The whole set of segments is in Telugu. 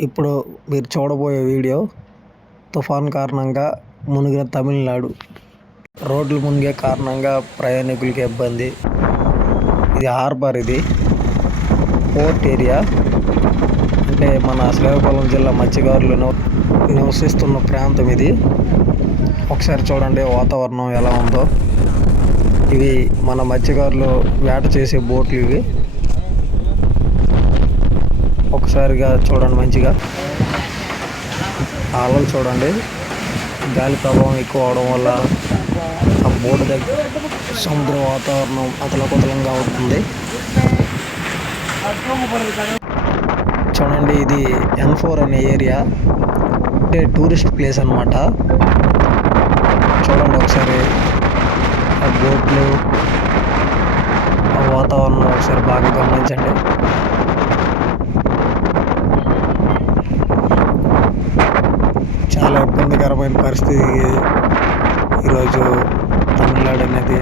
ఇప్పుడు మీరు చూడబోయే వీడియో తుఫాన్ కారణంగా మునిగిన తమిళనాడు. రోడ్లు మునిగే కారణంగా ప్రయాణికులకి ఇబ్బంది. ఇది హార్బర్ ఇది. Port area. అంటే మన శ్రీకాకుళం జిల్లా మత్స్యకారులు నివ- నివసిస్తున్న ప్రాంతం ఇది. ఒకసారి చూడండి వాతావరణం ఎలా ఉందో. ఇవి మన మత్స్యకారులు వేట చేసే బోట్లు ఇవి. ఒకసారిగా చూడండి మంచిగా. ఆ అలలు చూడండి. గాలి ప్రభావం ఎక్కువ అవడం వల్ల ఆ బోర్డు దగ్గర సముద్ర వాతావరణం అతలకుతలంగా ఉంటుంది చూడండి ఇది ఎన్ ఫోర్ అనే ఏరియా. అంటే టూరిస్ట్ ప్లేస్ అనమాట చూడండి ఒకసారి. ఆ బోట్లు ఆ వాతావరణం ఒకసారి బాగా గమనించండి చాలా ఇబ్బందికరమైన పరిస్థితి ఈరోజు తమిళనాడు అనేది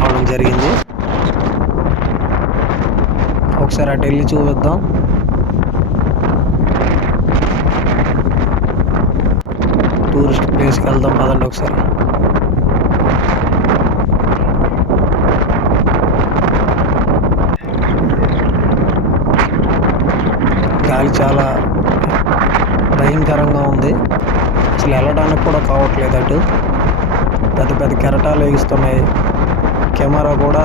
అవడం జరిగింది. ఒకసారి అటు వెళ్ళి చూపిద్దాం టూరిస్ట్ ప్లేస్కి వెళ్దాం పదండి ఒకసారి. గాలి చాలా భయంకరంగా ఉంది. అసలు వెళ్ళడానికి కూడా కావట్లేదు అటు. పెద్ద పెద్ద కెరటాలు వేగిస్తున్నాయి కెమెరా కూడా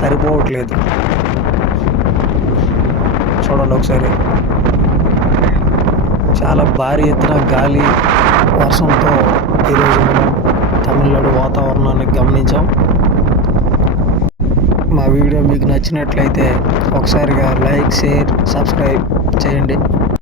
సరిపోవట్లేదు. చూడండి ఒకసారి. చాలా భారీ ఎత్తున గాలి వర్షంతో ఈరోజు మనం తమిళనాడు వాతావరణాన్ని గమనించాం. మా వీడియో మీకు నచ్చినట్లయితే ఒకసారిగా లైక్ షేర్ సబ్స్క్రైబ్ చేయండి.